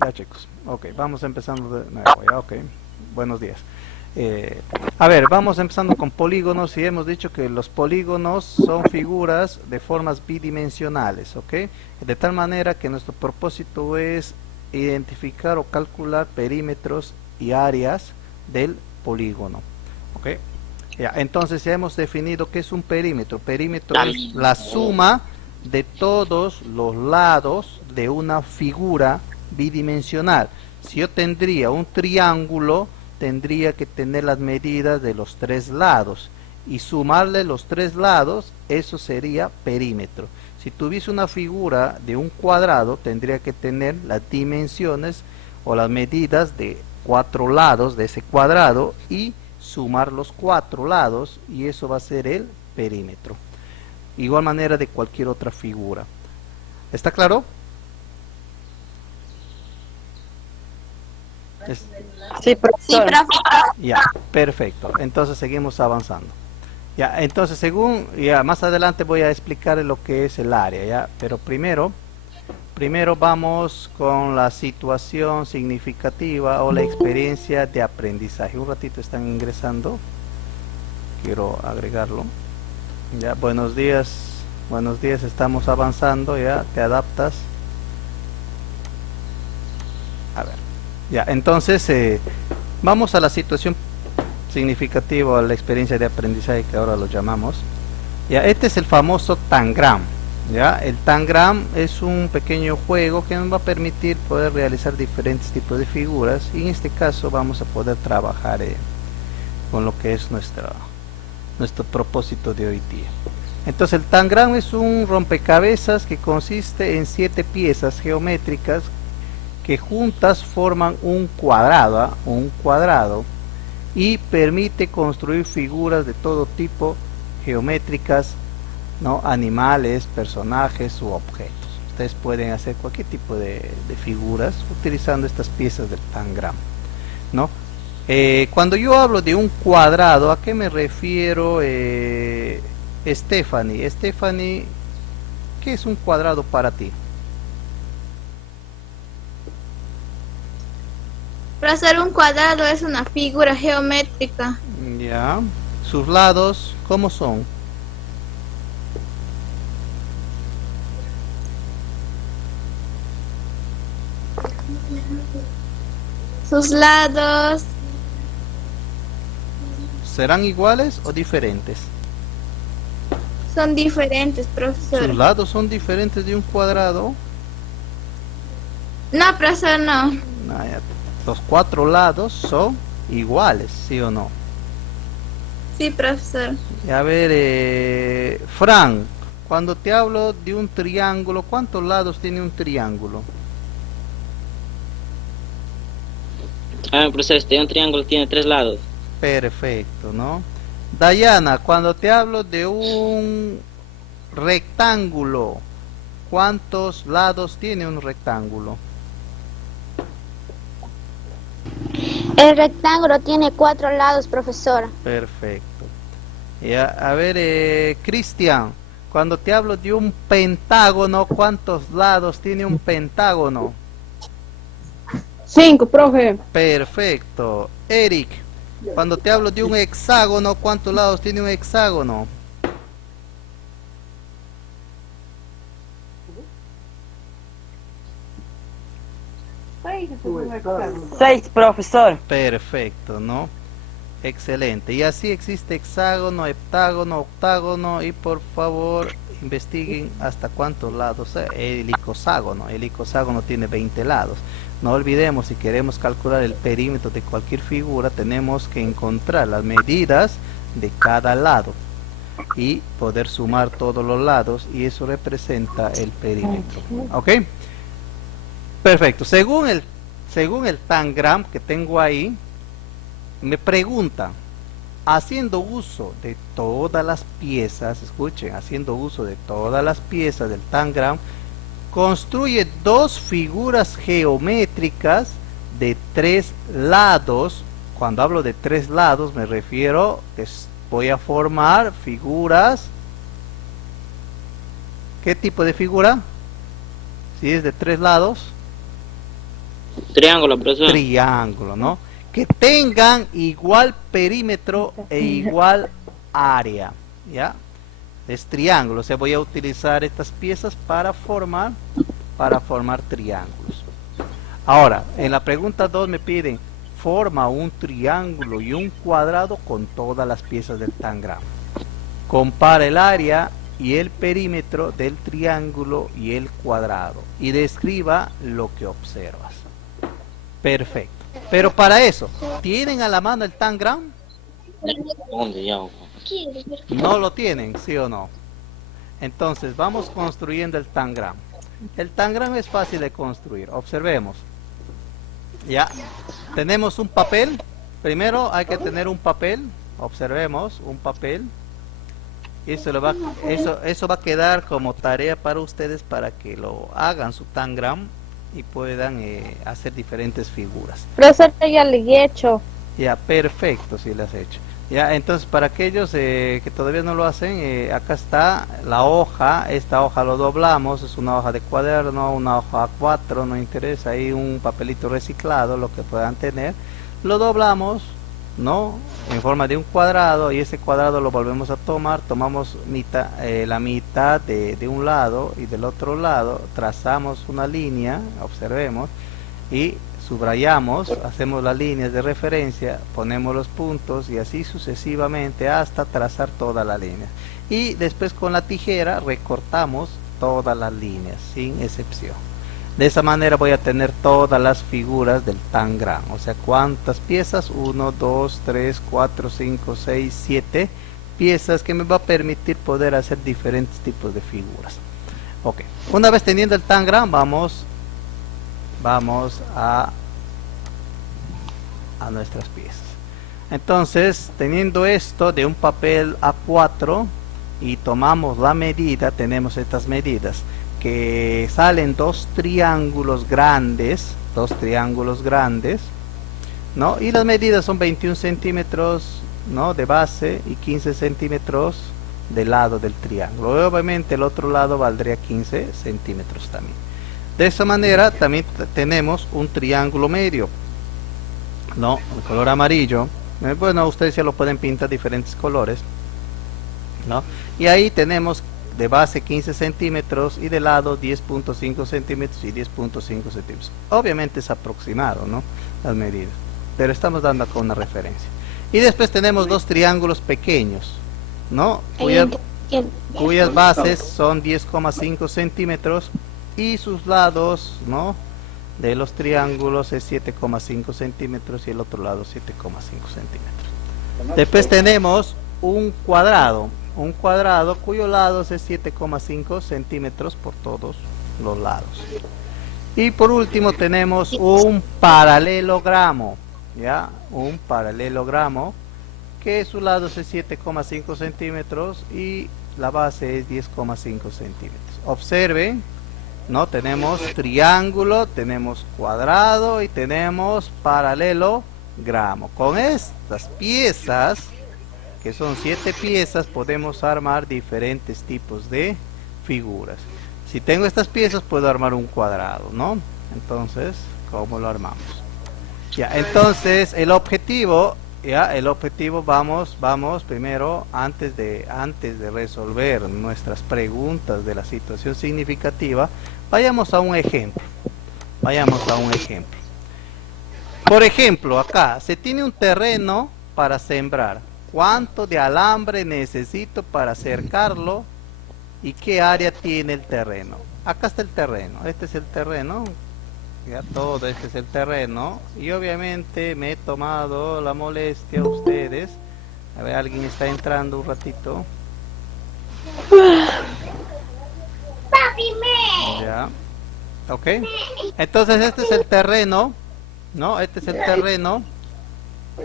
Ya chicos, ok, vamos empezando de nuevo, ya, ok, buenos días. A ver, vamos empezando con polígonos y hemos dicho que los polígonos son figuras de formas bidimensionales, ok, de tal manera que nuestro propósito es identificar o calcular perímetros y áreas del polígono, ok. Ya, entonces ya hemos definido qué es un perímetro. Perímetro es la suma de todos los lados de una figura bidimensional. Si yo tendría un triángulo, tendría que tener las medidas de los tres lados y sumarle los tres lados, eso sería perímetro. Si tuviese una figura de un cuadrado, tendría que tener las dimensiones o las medidas de cuatro lados de ese cuadrado y sumar los cuatro lados, y eso va a ser el perímetro. Igual manera de cualquier otra figura. ¿Está claro? Sí, Sí, profesor. profe. Ya, perfecto. Entonces seguimos avanzando. Ya, entonces ya más adelante voy a explicar lo que es el área, ya, pero primero vamos con la situación significativa o la experiencia de aprendizaje. Un ratito están ingresando. Quiero agregarlo. Ya, buenos días, estamos avanzando, ya, te adaptas. A ver, ya, entonces vamos a la situación significativa, a la experiencia de aprendizaje que ahora lo llamamos. Ya, este es el famoso Tangram. Ya, el Tangram es un pequeño juego que nos va a permitir poder realizar diferentes tipos de figuras y en este caso vamos a poder trabajar con lo que es nuestro propósito de hoy día. Entonces el Tangram es un rompecabezas que consiste en 7 piezas geométricas que juntas forman un cuadrado y permite construir figuras de todo tipo geométricas, ¿no? Animales, personajes u objetos. Ustedes pueden hacer cualquier tipo de figuras utilizando estas piezas del Tangram, ¿no? Cuando yo hablo de un cuadrado, ¿a qué me refiero, Stephanie? Stephanie, ¿qué es un cuadrado para ti? Profesor, un cuadrado es una figura geométrica. Ya. Sus lados, ¿cómo son? Sus lados ¿Serán iguales o diferentes? son diferentes, Sus profesor. lados son diferentes de un cuadrado. No, profesor, no. Ah, ya. Los cuatro lados son iguales, ¿sí o no? Sí, profesor. Y a ver, Fran, cuando te hablo de un triángulo, ¿cuántos lados tiene un triángulo? Profesor, un triángulo tiene 3 lados. Perfecto, ¿no? Dayana, cuando te hablo de un rectángulo, ¿cuántos lados tiene un rectángulo? El rectángulo tiene 4 lados, profesor. Perfecto. Ya, a ver, Cristian, cuando te hablo de un pentágono, ¿cuántos lados tiene un pentágono? 5, profe. Perfecto. Eric, cuando te hablo de un hexágono, ¿cuántos lados tiene un hexágono? 6, profesor. Perfecto, ¿no? Excelente. Y así existe hexágono, heptágono, octágono y por favor investiguen hasta cuántos lados el icoságono. El icoságono tiene 20 lados. No olvidemos, si queremos calcular el perímetro de cualquier figura, tenemos que encontrar las medidas de cada lado y poder sumar todos los lados y eso representa el perímetro. ¿Ok? Perfecto. Según el Tangram que tengo ahí, me pregunta, haciendo uso de todas las piezas, escuchen, haciendo uso de todas las piezas del Tangram, construye dos figuras geométricas de 3 lados. Cuando hablo de 3 lados me refiero que voy a formar figuras. ¿Qué tipo de figura? Si es de 3 lados. Triángulo, profesor. Triángulo, ¿no? Que tengan igual perímetro e igual área, ¿ya? Es triángulo, o sea, voy a utilizar estas piezas para formar triángulos. Ahora, en la pregunta 2 me piden, forma un triángulo y un cuadrado con todas las piezas del tangramo. Compara el área y el perímetro del triángulo y el cuadrado y describa lo que observas. Perfecto. Pero para eso, ¿tienen a la mano el tangram? ¿Dónde ya? No lo tienen, ¿sí o no? Entonces vamos construyendo el tangram. El tangram es fácil de construir. Observemos. Ya, tenemos un papel. Primero hay que tener un papel. Observemos un papel. Eso va a quedar como tarea para ustedes para que lo hagan su tangram y puedan hacer diferentes figuras. Profesor, ya le he hecho. Ya, perfecto, si lo has hecho. Ya, entonces para aquellos que todavía no lo hacen, acá está la hoja. Esta hoja lo doblamos, es una hoja de cuaderno, una hoja A4, no interesa, ahí un papelito reciclado, lo que puedan tener. Lo doblamos, ¿no? En forma de un cuadrado, y ese cuadrado lo volvemos a tomar, tomamos la mitad de un lado y del otro lado, trazamos una línea, observemos, y subrayamos, hacemos las líneas de referencia, ponemos los puntos y así sucesivamente hasta trazar toda la línea. Y después con la tijera recortamos todas las líneas, sin excepción. De esa manera voy a tener todas las figuras del tangram. O sea, ¿cuántas piezas? 1, 2, 3, 4, 5, 6, 7 piezas que me va a permitir poder hacer diferentes tipos de figuras. Ok, una vez teniendo el tangram, vamos a nuestras piezas. Entonces, teniendo esto de un papel A4 y tomamos la medida, tenemos estas medidas que salen dos triángulos grandes, ¿no? Y las medidas son 21 centímetros, ¿no? De base y 15 centímetros del lado del triángulo. Obviamente el otro lado valdría 15 centímetros también. De esa manera también tenemos un triángulo medio, ¿no? El color amarillo. Bueno, ustedes ya lo pueden pintar diferentes colores, ¿no? Y ahí tenemos de base 15 centímetros y de lado 10.5 centímetros y 10.5 centímetros. Obviamente es aproximado, ¿no? Las medidas, pero estamos dando acá una referencia. Y después tenemos dos triángulos pequeños, ¿no? Cuyas bases son 10,5 centímetros y sus lados, ¿no? De los triángulos es 7,5 centímetros y el otro lado 7,5 centímetros. Después tenemos un cuadrado cuyos lados es 7,5 centímetros por todos los lados. Y por último tenemos un paralelogramo, ¿ya? Un paralelogramo que su lado es 7,5 centímetros y la base es 10,5 centímetros. Observen, ¿no? Tenemos triángulo, tenemos cuadrado y tenemos paralelogramo. Con estas piezas, que son 7 piezas, podemos armar diferentes tipos de figuras. Si tengo estas piezas puedo armar un cuadrado, ¿no? Entonces, ¿cómo lo armamos? Ya, entonces el objetivo, vamos primero, antes de resolver nuestras preguntas de la situación significativa, vayamos a un ejemplo. Por ejemplo, acá se tiene un terreno para sembrar. ¿Cuánto de alambre necesito para cercarlo? ¿Y qué área tiene el terreno? Acá está el terreno. Este es el terreno. Ya todo este es el terreno. Y obviamente me he tomado la molestia, ustedes. A ver, alguien está entrando un ratito. Ya. Ok. Entonces este es el terreno. ¿No? Este es el terreno.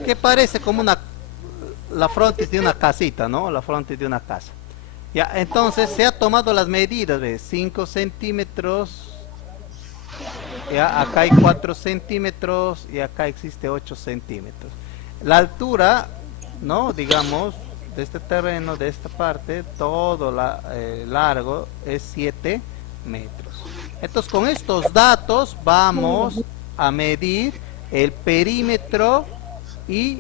Que parece como la frontis de una casita, ¿no? La frontis de una casa. Ya, entonces se ha tomado las medidas de 5 centímetros. Ya, acá hay 4 centímetros y acá existe 8 centímetros. La altura, ¿no? Digamos, de este terreno, de esta parte, todo largo es 7 metros. Entonces con estos datos vamos a medir el perímetro y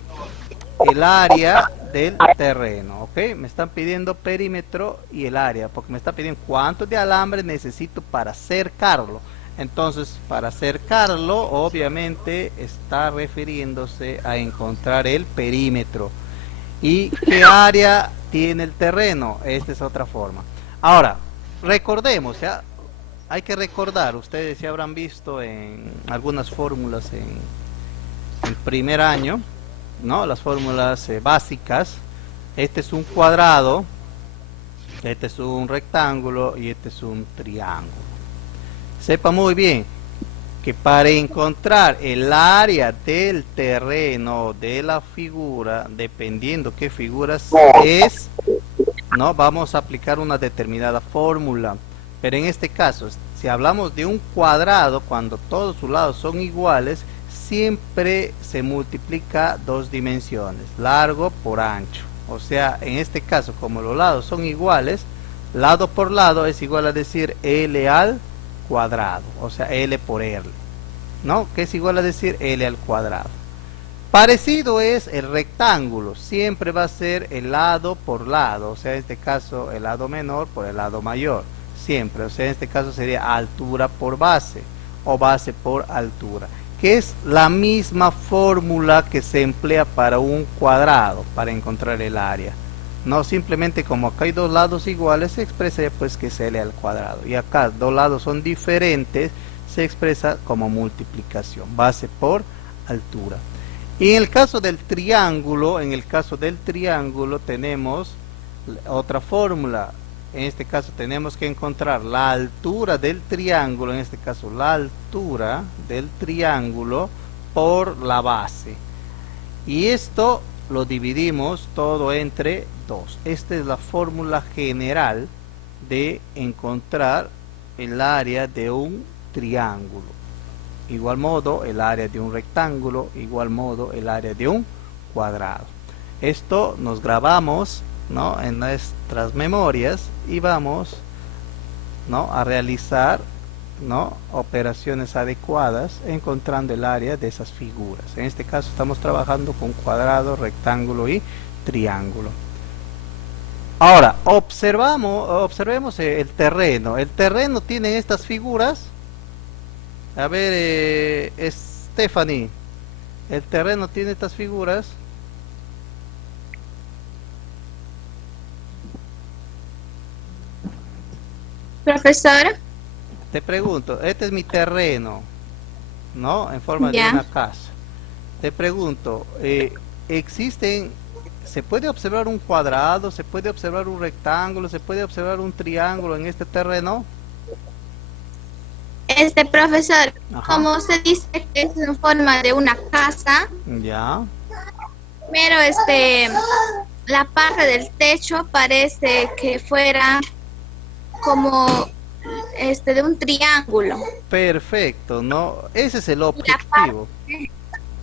el área del terreno, ¿ok? Me están pidiendo perímetro y el área, porque me están pidiendo cuánto de alambre necesito para cercarlo. Entonces, para cercarlo, obviamente está refiriéndose a encontrar el perímetro. ¿Y qué área tiene el terreno? Esta es otra forma. Ahora, recordemos, ¿ya? Hay que recordar, ustedes ya habrán visto en algunas fórmulas en primer año, ¿no? Las fórmulas básicas. Este es un cuadrado, este es un rectángulo y este es un triángulo. Sepa muy bien que para encontrar el área del terreno de la figura, dependiendo qué figuras es, ¿no? Vamos a aplicar una determinada fórmula. Pero en este caso, si hablamos de un cuadrado, cuando todos sus lados son iguales, siempre se multiplica dos dimensiones, largo por ancho. O sea, en este caso, como los lados son iguales, lado por lado es igual a decir L al cuadrado, o sea, L por R, ¿no? Que es igual a decir L al cuadrado. Parecido es el rectángulo, siempre va a ser el lado por lado, o sea, en este caso el lado menor por el lado mayor, siempre, o sea, en este caso sería altura por base, o base por altura, que es la misma fórmula que se emplea para un cuadrado, para encontrar el área. No, simplemente como acá hay dos lados iguales, se expresa pues que es L al cuadrado. Y acá dos lados son diferentes, se expresa como multiplicación, base por altura. Y en el caso del triángulo, tenemos otra fórmula. En este caso tenemos que encontrar la altura del triángulo, en este caso la altura del triángulo por la base. Y esto lo dividimos todo entre 2. Esta es la fórmula general de encontrar el área de un triángulo. Igual modo el área de un rectángulo, igual modo el área de un cuadrado. Esto nos grabamos, ¿no?, en nuestras memorias y vamos, ¿no?, a realizar, ¿no?, operaciones adecuadas encontrando el área de esas figuras. En este caso estamos trabajando con cuadrado, rectángulo y triángulo. Ahora observemos el terreno. El terreno tiene estas figuras. A ver, Stephanie, el terreno tiene estas figuras. Profesor, Te pregunto, este es mi terreno, ¿no? En forma de Ya. una casa. Te pregunto, ¿se puede observar un cuadrado, se puede observar un rectángulo, se puede observar un triángulo en este terreno? profesor, Ajá. como usted dice que es en forma de una casa, Ya. pero la parte del techo parece que fuera como de un triángulo Perfecto, ¿no? Ese es el objetivo.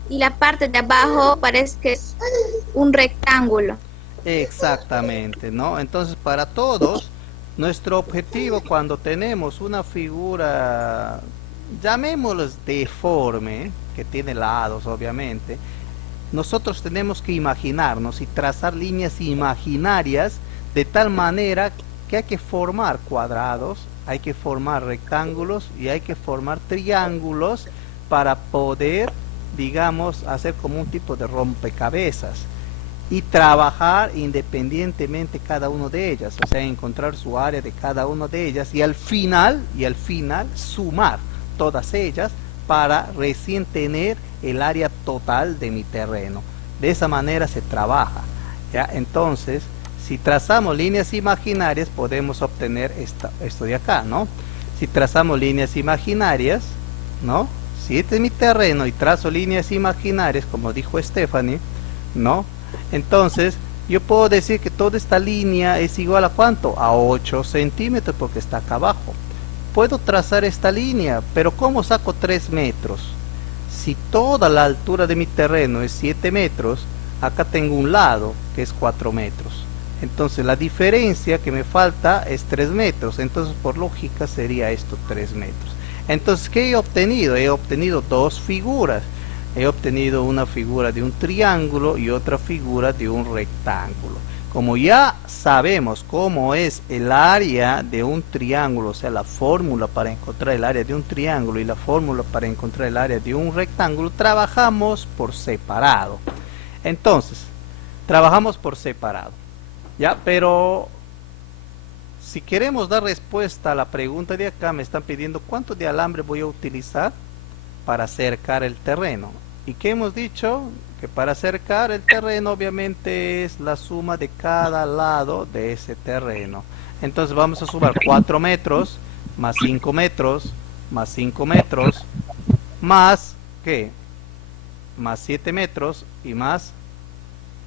y la parte de abajo parece que es un rectángulo. Exactamente, ¿no? Entonces, para todos, nuestro objetivo cuando tenemos una figura, llamémosla deforme, que tiene lados, obviamente, nosotros tenemos que imaginarnos y trazar líneas imaginarias de tal manera que hay que formar cuadrados, hay que formar rectángulos y hay que formar triángulos para poder, digamos, hacer como un tipo de rompecabezas y trabajar independientemente cada uno de ellas, o sea, encontrar su área de cada una de ellas y al final sumar todas ellas para recién tener el área total de mi terreno. De esa manera se trabaja, ¿ya? Entonces, si trazamos líneas imaginarias podemos obtener esto de acá, ¿no? Si trazamos líneas imaginarias, ¿no? Si este es mi terreno y trazo líneas imaginarias, como dijo Stephanie, ¿no? Entonces, yo puedo decir que toda esta línea es igual a ¿cuánto? A 8 centímetros porque está acá abajo. Puedo trazar esta línea, pero ¿cómo saco 3 metros? Si toda la altura de mi terreno es 7 metros, acá tengo un lado que es 4 metros. Entonces la diferencia que me falta es 3 metros. Entonces por lógica sería esto 3 metros. Entonces, ¿qué he obtenido? He obtenido dos figuras. He obtenido una figura de un triángulo y otra figura de un rectángulo. Como ya sabemos cómo es el área de un triángulo, o sea, la fórmula para encontrar el área de un triángulo y la fórmula para encontrar el área de un rectángulo, trabajamos por separado. Entonces, trabajamos por separado. Ya, pero si queremos dar respuesta a la pregunta de acá, me están pidiendo cuánto de alambre voy a utilizar para cercar el terreno. ¿Y qué hemos dicho? Que para cercar el terreno obviamente es la suma de cada lado de ese terreno. Entonces vamos a sumar 4 metros, más 5 metros, más 5 metros, más, ¿qué? Más 7 metros y más,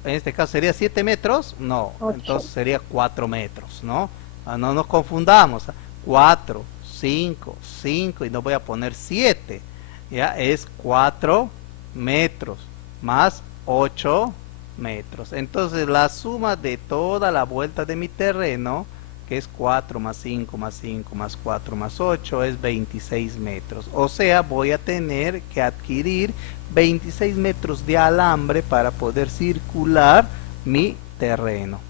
en este caso sería 7 metros, no, 8. entonces sería 4 metros, ¿no? No nos confundamos, 4, 5, 5 y no voy a poner 7, ya es 4 metros más 8 metros. Entonces la suma de toda la vuelta de mi terreno, que es 4 más 5 más 5 más 4 más 8, es 26 metros. O sea, voy a tener que adquirir 26 metros de alambre para poder circular mi terreno.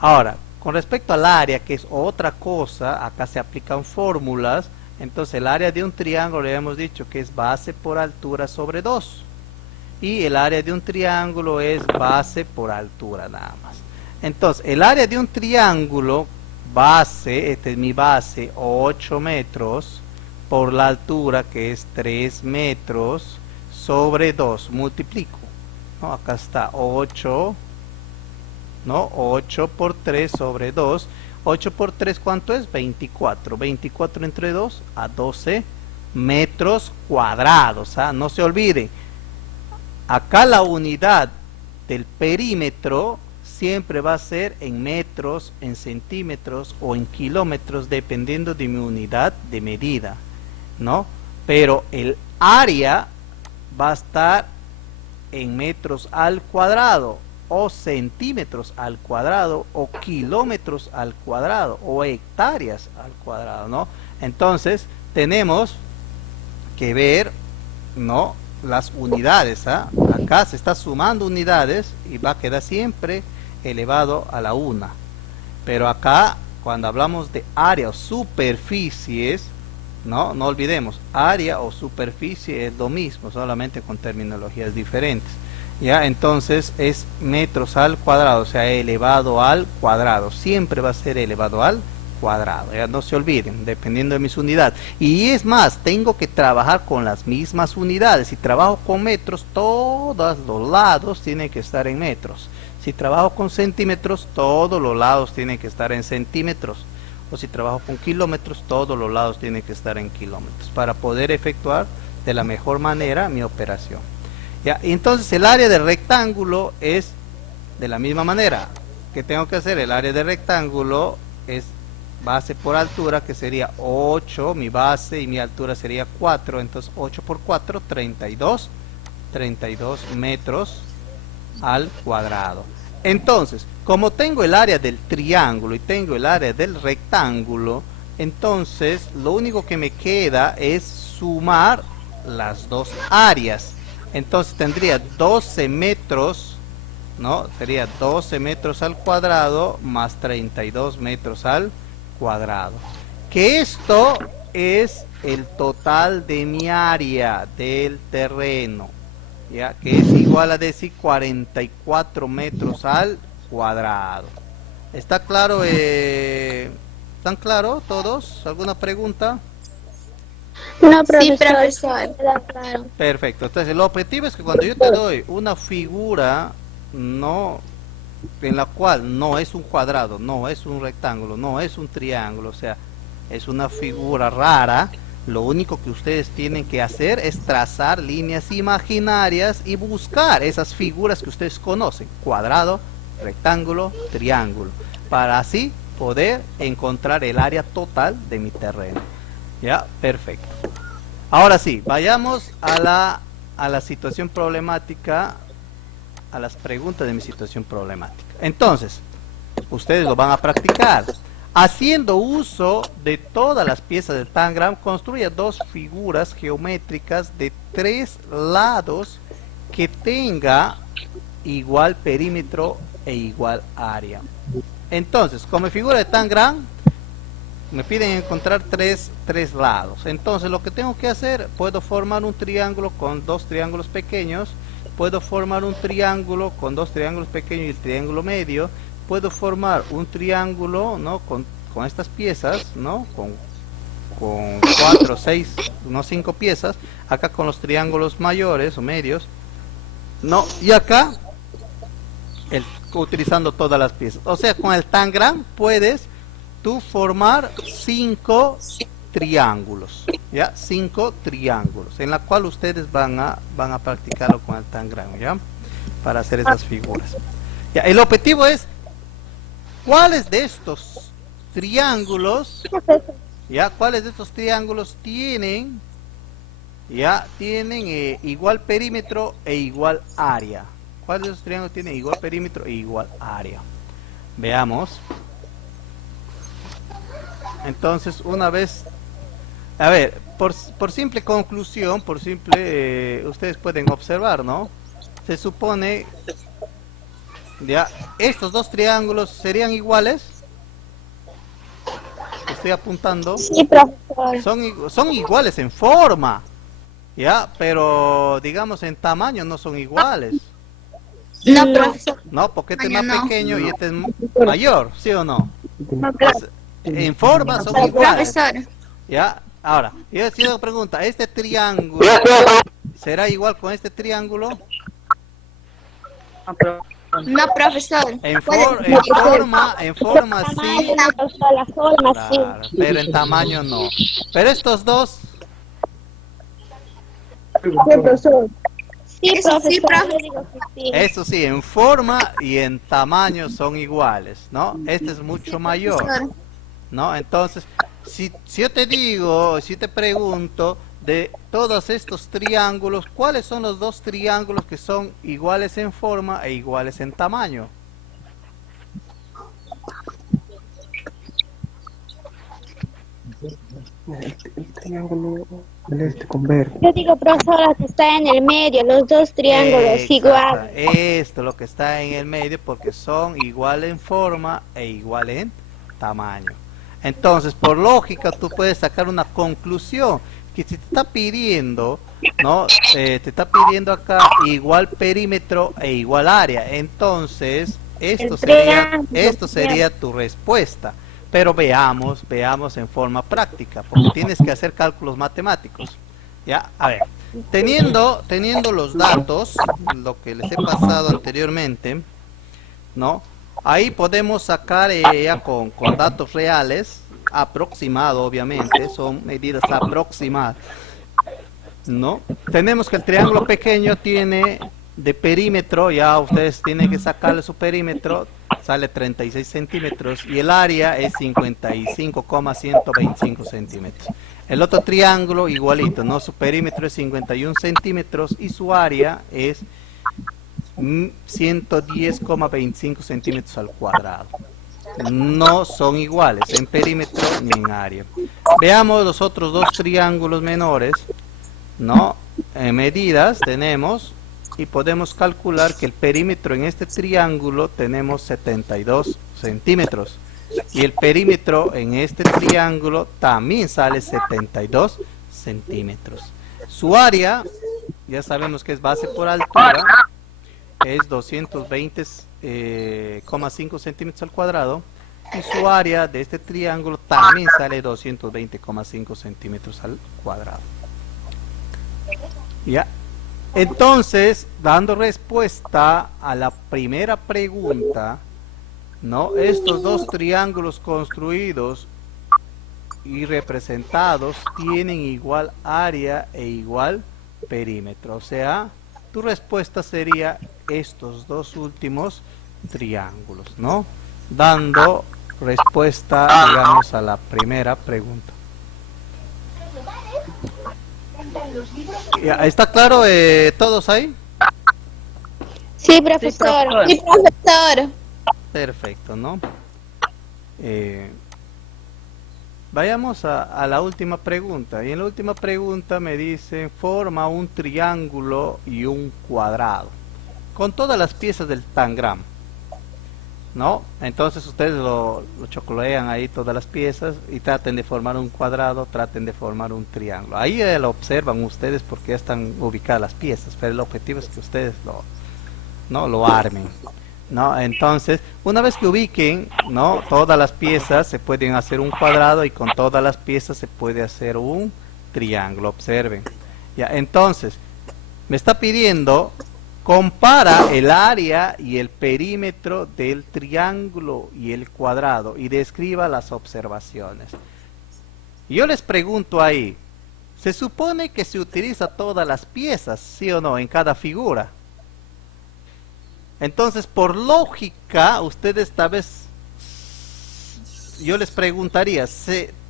Ahora, con respecto al área, que es otra cosa, acá se aplican fórmulas. Entonces el área de un triángulo le hemos dicho que es base por altura sobre 2. Y el área de un triángulo es base por altura nada más. Entonces el área de un triángulo base, esta es mi base, 8 metros, por la altura que es 3 metros, sobre 2, multiplico, ¿no? Acá está 8, ¿no? 8 por 3 sobre 2, 8 por 3, ¿cuánto es? 24, 24 entre 2, a 12 metros cuadrados, ¿ah? No se olvide, acá la unidad del perímetro siempre va a ser en metros, en centímetros o en kilómetros, dependiendo de mi unidad de medida, ¿no? Pero el área va a estar en metros al cuadrado, o centímetros al cuadrado, o kilómetros al cuadrado, o hectáreas al cuadrado, ¿no? Entonces, tenemos que ver, ¿no?, las unidades, ¿ah? Acá se está sumando unidades y va a quedar siempre elevado a la 1. Pero acá, cuando hablamos de área o superficies, no olvidemos, área o superficie es lo mismo, solamente con terminologías diferentes. Ya, entonces es metros al cuadrado, o sea, elevado al cuadrado. Siempre va a ser elevado al cuadrado, ya no se olviden, dependiendo de mis unidades. Y es más, tengo que trabajar con las mismas unidades. Si trabajo con metros, todos los lados tienen que estar en metros. Si trabajo con centímetros, todos los lados tienen que estar en centímetros. O si trabajo con kilómetros, todos los lados tienen que estar en kilómetros, para poder efectuar de la mejor manera mi operación. Ya, entonces el área del rectángulo es de la misma manera. ¿Qué tengo que hacer? El área del rectángulo es base por altura, que sería 8, mi base, y mi altura sería 4, entonces 8 por 4, 32 metros al cuadrado. Entonces, como tengo el área del triángulo y tengo el área del rectángulo, entonces lo único que me queda es sumar las dos áreas. Entonces tendría 12 metros, ¿no? Sería 12 metros al cuadrado más 32 metros al cuadrado. Que esto es el total de mi área del terreno, ya, que es igual a decir 44 metros al cuadrado. ¿Está claro? ¿Están claros todos? ¿Alguna pregunta? No, Sí, profesor. profesor. Queda claro. Perfecto. Entonces el objetivo es que cuando yo te doy una figura, no, en la cual no es un cuadrado, no es un rectángulo, no es un triángulo, o sea, es una figura rara, lo único que ustedes tienen que hacer es trazar líneas imaginarias y buscar esas figuras que ustedes conocen: cuadrado, rectángulo, triángulo, para así poder encontrar el área total de mi terreno. Ya, perfecto. Ahora sí, vayamos a la situación problemática, a las preguntas de mi situación problemática. Entonces, ustedes lo van a practicar. Haciendo uso de todas las piezas del tangram, construya dos figuras geométricas de 3 lados que tenga igual perímetro e igual área. Entonces, como figura de tangram, me piden encontrar tres lados. Entonces, lo que tengo que hacer, puedo formar un triángulo con dos triángulos pequeños, puedo formar un triángulo con dos triángulos pequeños y el triángulo medio, puedo formar un triángulo, ¿no? con estas piezas, ¿no? con 4, 6, no 5 piezas, acá con los triángulos mayores o medios, ¿no? Y acá utilizando todas las piezas. O sea, con el tangram puedes tú formar 5 triángulos, ¿ya? 5 triángulos, en la cual ustedes van a practicarlo con el tangram, ¿ya? Para hacer esas figuras. Ya, el objetivo es, ¿cuáles de estos triángulos, ya? ¿Cuáles de estos triángulos tienen, ya? Tienen igual perímetro e igual área. ¿Cuáles de esos triángulos tienen igual perímetro e igual área? Veamos. Entonces, una vez, a ver, por simple conclusión, ustedes pueden observar, ¿no? Se supone, ya, estos dos triángulos serían iguales. Estoy apuntando. Sí, profesor. Son iguales en forma, ya, pero digamos en tamaño no son iguales. No, profesor. No, porque este es Tamaño más no. pequeño y este es mayor, ¿sí o no? No, claro. En forma son No, iguales. profesor. Ya, ahora, yo decía una pregunta, ¿este triángulo será igual con este triángulo? No, profesor. En Puede- forma sí, La forma, sí. claro, pero en tamaño no. Pero estos dos, Sí, profesor. Sí, Eso sí, profesor. profe. Yo digo que sí. eso sí, en forma y en tamaño son iguales, ¿no? Este es mucho mayor, Profesor. ¿no? Entonces, si yo te digo, si te pregunto, de todos estos triángulos, ¿cuáles son los dos triángulos que son iguales en forma e iguales en tamaño? El triángulo celeste con verde. Yo digo, profesora, que está en el medio, los dos triángulos Exacto, igual. esto lo que está en el medio, porque son igual en forma e igual en tamaño. Entonces, por lógica, tú puedes sacar una conclusión, que si te está pidiendo, ¿no? Te está pidiendo acá igual perímetro e igual área. Entonces, esto sería tu respuesta. Pero veamos en forma práctica, porque tienes que hacer cálculos matemáticos. Ya, a ver, teniendo los datos, lo que les he pasado anteriormente, ¿no? Ahí podemos sacar ya con datos reales, aproximado obviamente, son medidas aproximadas, ¿no? Tenemos que el triángulo pequeño tiene de perímetro, ya ustedes tienen que sacarle su perímetro, sale 36 centímetros y el área es 55,125 centímetros. El otro triángulo igualito, ¿no? Su perímetro es 51 centímetros y su área es 110,25 centímetros al cuadrado. No son iguales en perímetro ni en área. Veamos los otros dos triángulos menores, ¿no? En medidas tenemos y podemos calcular que el perímetro en este triángulo tenemos 72 centímetros y el perímetro en este triángulo también sale 72 centímetros. Su área, ya sabemos que es base por altura, es 220,5 centímetros al cuadrado y su área de este triángulo también sale 220,5 centímetros al cuadrado. Ya. Entonces, dando respuesta a la primera pregunta, ¿no? Estos dos triángulos construidos y representados tienen igual área e igual perímetro. O sea, tu respuesta sería estos dos últimos triángulos, ¿no? Dando respuesta, digamos, a la primera pregunta. ¿Está claro todos ahí? Sí, profesor. Sí, profesor. Perfecto, ¿no? Vayamos a la última pregunta. Y en la última pregunta me dicen, forma un triángulo y un cuadrado, con todas las piezas del tangram, ¿no? Entonces ustedes lo chocolorean ahí todas las piezas y traten de formar un cuadrado, traten de formar un triángulo. Ahí lo observan ustedes porque ya están ubicadas las piezas, pero el objetivo es que ustedes lo armen, ¿no? Entonces, una vez que ubiquen, ¿no?, todas las piezas, se pueden hacer un cuadrado y con todas las piezas se puede hacer un triángulo. Observen. Ya, entonces, me está pidiendo, compara el área y el perímetro del triángulo y el cuadrado y describa las observaciones. Yo les pregunto ahí, ¿se supone que se utiliza todas las piezas, sí o no, en cada figura? Entonces, por lógica, ustedes tal vez, yo les preguntaría,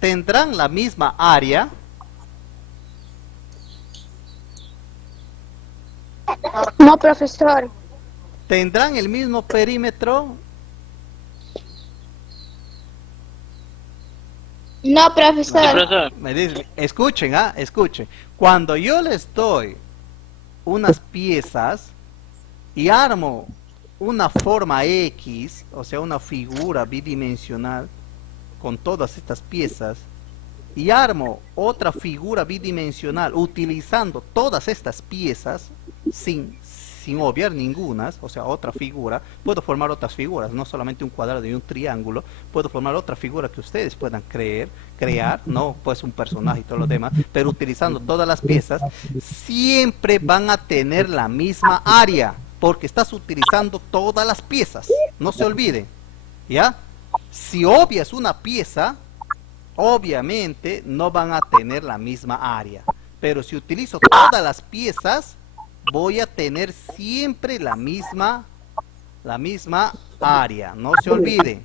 ¿tendrán la misma área? No, profesor. ¿Tendrán el mismo perímetro? No, profesor. Profesor, Me dicen, escuchen, escuchen. Cuando yo les doy unas piezas y armo una forma X, o sea, una figura bidimensional con todas estas piezas, y armo otra figura bidimensional utilizando todas estas piezas, sin obviar ninguna, o sea, otra figura, puedo formar otras figuras, no solamente un cuadrado y un triángulo, puedo formar otra figura que ustedes puedan crear, no pues un personaje y todo lo demás, pero utilizando todas las piezas, siempre van a tener la misma área, porque estás utilizando todas las piezas, no se olviden, ¿ya? Si obvias una pieza, obviamente no van a tener la misma área, pero si utilizo todas las piezas, voy a tener siempre la misma área, no se olviden.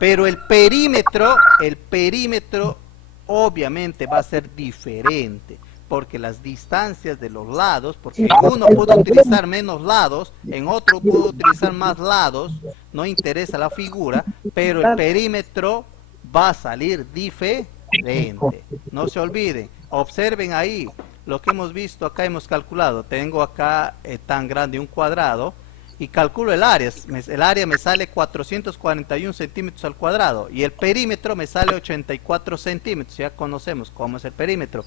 Pero el perímetro obviamente va a ser diferente, porque las distancias de los lados, porque en uno puedo utilizar menos lados, en otro puedo utilizar más lados, no interesa la figura, pero el perímetro va a salir diferente. No se olviden, observen ahí lo que hemos visto acá, hemos calculado. Tengo acá tan grande un cuadrado y calculo el área. El área me sale 441 centímetros al cuadrado y el perímetro me sale 84 centímetros. Ya conocemos cómo es el perímetro.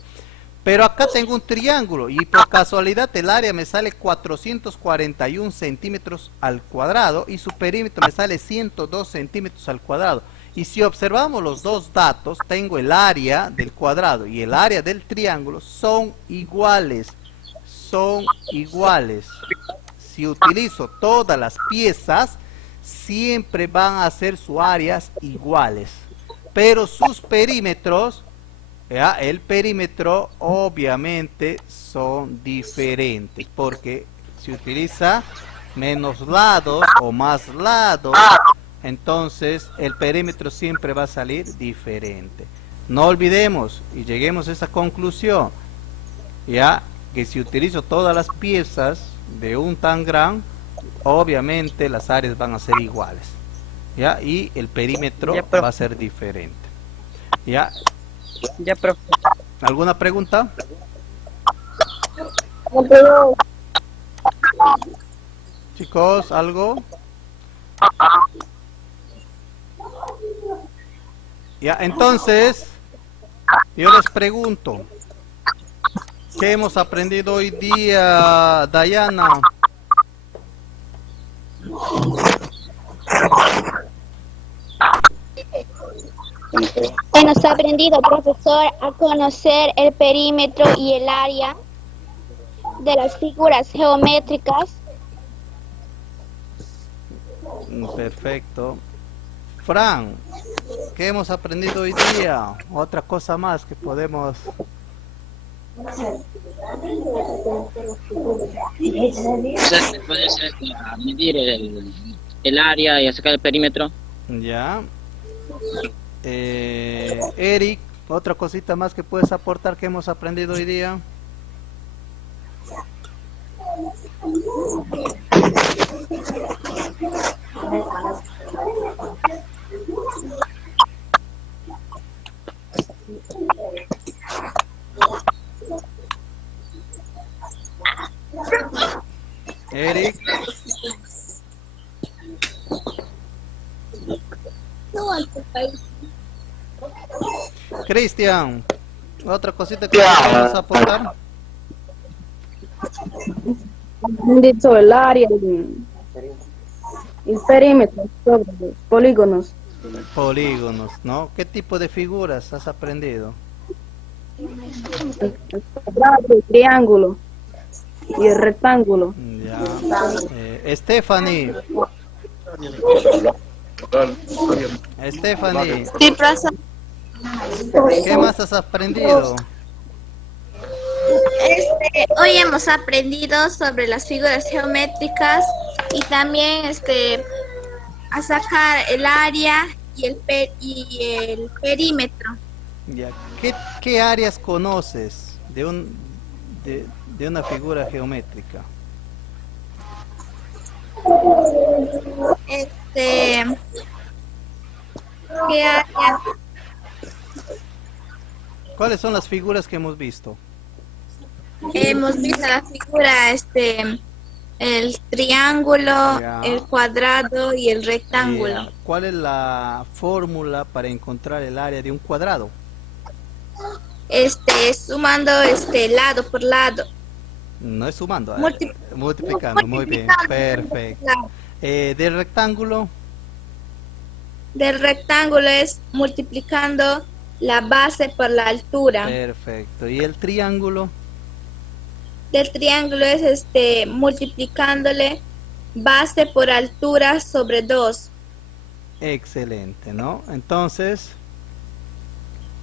Pero acá tengo un triángulo y por casualidad el área me sale 441 centímetros al cuadrado y su perímetro me sale 102 centímetros al cuadrado. Y si observamos los dos datos, tengo el área del cuadrado y el área del triángulo son iguales. Son iguales. Si utilizo todas las piezas, siempre van a ser sus áreas iguales. Pero sus perímetros, ¿ya?, el perímetro obviamente son diferentes, porque si utiliza menos lados o más lados, entonces el perímetro siempre va a salir diferente. No olvidemos y lleguemos a esa conclusión, ya, que si utilizo todas las piezas de un tangram, obviamente las áreas van a ser iguales, ya, y el perímetro va a ser diferente. Ya, profe. ¿alguna pregunta? Chicos, ¿algo? Ya, entonces, yo les pregunto, ¿qué hemos aprendido hoy día, Dayana? Hemos aprendido, profesor, a conocer el perímetro y el área de las figuras geométricas. Perfecto. Fran, ¿qué hemos aprendido hoy día? Otra cosa más que podemos... ¿se puede medir el área y sacar el perímetro? Ya. Eric, otra cosita más que puedes aportar que hemos aprendido hoy día. Eric. Cristian, otra cosita que vamos a aportar. Han dicho el área, el perímetro sobre los polígonos. Polígonos, ¿no? ¿Qué tipo de figuras has aprendido? El cuadrado, el triángulo y el rectángulo. Ya. Stephanie. Stephanie, Sí, profesor. ¿qué más has aprendido? Hoy hemos aprendido sobre las figuras geométricas y también a sacar el área y el perímetro. Ya. ¿Qué áreas conoces de una figura geométrica? ¿Qué área? ¿Cuáles son las figuras que hemos visto? Hemos visto la figura, el triángulo, Ya. el cuadrado y el rectángulo. ¿Cuál es la fórmula para encontrar el área de un cuadrado? Sumando lado por lado. No es sumando, Multiplicando. muy bien, perfecto. Claro. Del rectángulo, Del rectángulo es multiplicando la base por la altura. perfecto. ¿Y el triángulo? Del triángulo es multiplicándole base por altura sobre 2. Excelente, ¿no? Entonces,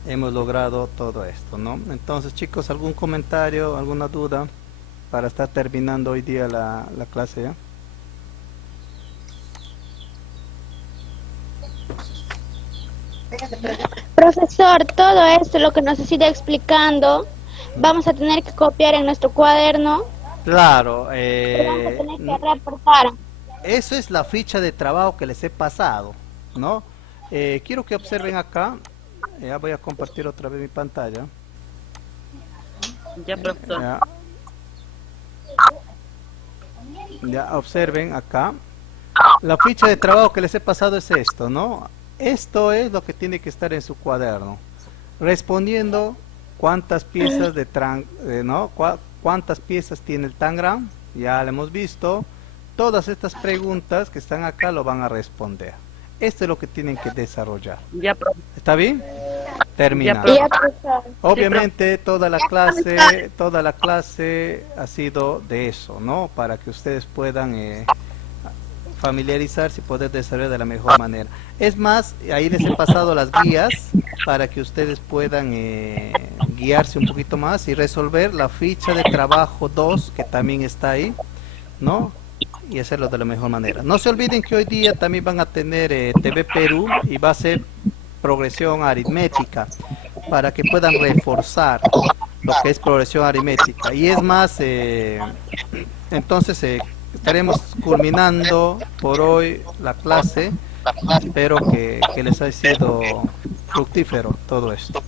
hemos logrado todo esto, ¿no? Entonces, chicos, ¿algún comentario, alguna duda para estar terminando hoy día la clase ya? Profesor, todo esto, lo que nos ha ido explicando, vamos a tener que copiar en nuestro cuaderno. Claro, Vamos a tener que reportar. eso es la ficha de trabajo que les he pasado, ¿no? Quiero que observen acá, ya voy a compartir otra vez mi pantalla. Ya, profesor. Ya observen acá, la ficha de trabajo que les he pasado es esto, ¿no? Esto es lo que tiene que estar en su cuaderno, respondiendo cuántas piezas ¿no? Cuántas piezas tiene el tangram, ya lo hemos visto. Todas estas preguntas que están acá lo van a responder. Esto es lo que tienen que desarrollar. Ya, profesor. ¿Está bien? Terminado. Ya, profesor. Obviamente toda la clase ha sido de eso, ¿no? Para que ustedes puedan familiarizarse y poder desarrollar de la mejor manera. Es más, ahí les he pasado las guías para que ustedes puedan guiarse un poquito más y resolver la ficha de trabajo 2 que también está ahí, ¿no? Y hacerlo de la mejor manera. No se olviden que hoy día también van a tener TV Perú y va a ser progresión aritmética para que puedan reforzar lo que es progresión aritmética. Y es más, entonces estaremos culminando por hoy la clase. Espero que les haya sido fructífero todo esto.